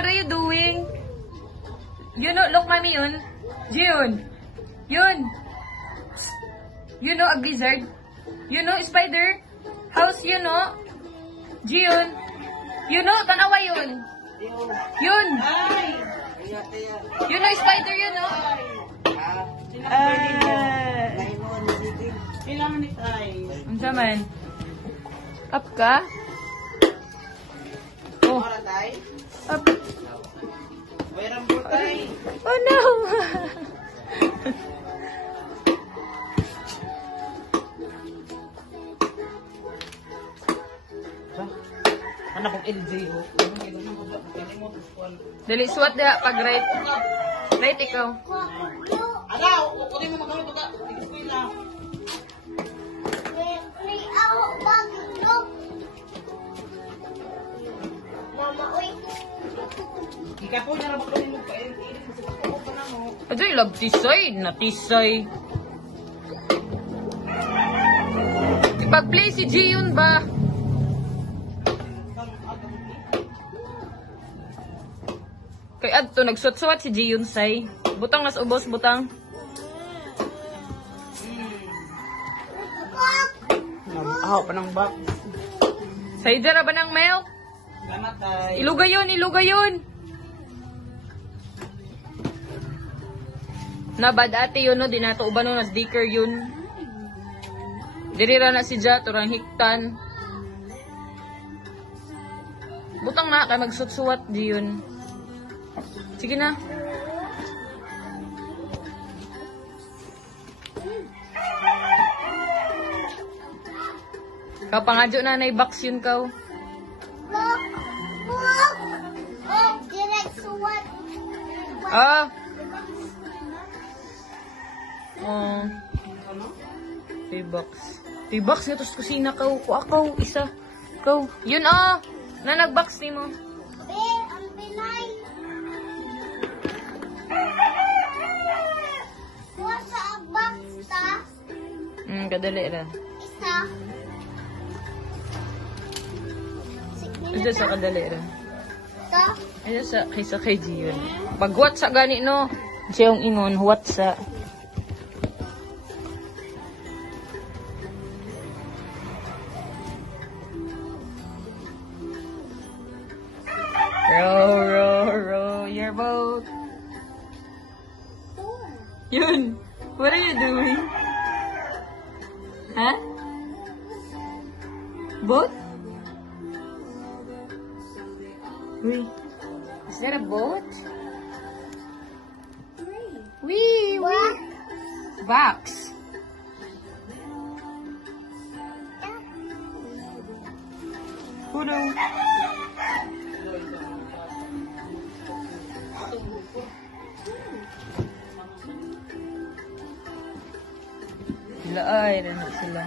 what are you doing? You know, look, mommy, yun. Jiyun. Yun. You know a lizard? You know spider? How's you know? Jiyun. You know, tanawa yun. Yun. You know spider, you know? Kailangan ni Tay. Ang saman. Up ka? Oh. Up. Oh no! Ano pong LJ ho? Dali, suwat na pag right. Right, ikaw. Ala, kunin mo magkano ito ka. Tigis na. Mama, uy. Ikapo niya na kunin mo pa. Aday, love tisay. Natisay. Ipag-play si Jiyun ba? Kay adto nagsuot-suot si Jiyun say. Butang nas ubos, butang. Ahaw pa ng bak. Say dara ba ng milk? Salamat Tay. Ilugay yun, ilugay yun. Nabad ate yun, no? Di nato uban no, nas-dicker yun. Dirira na si Ja, turang hiktan. Butang na, kay magsutsuwat di yun. Sige na. Kapangadyo na box yun kaw. Look! Look! Oh, direct suwat. Ah. Oh. T-box. T-box nga tos kusina kaw. Kuakaw, isa. Kaw. Yun ah. Na nag-box ni mo. Be, ang Pinay. Kuha sa box, ta. Kadali ra. Isa. Ito sa kadali ra. Ta. Ito sa kay Jiyon. Pagwat sa gani no. Siyang ingon, huwat sa. Row your boat. Yun. What are you doing? Huh? Boat? Wait. Is that a boat? Wee. Box. Hold on. Sila ay, sila.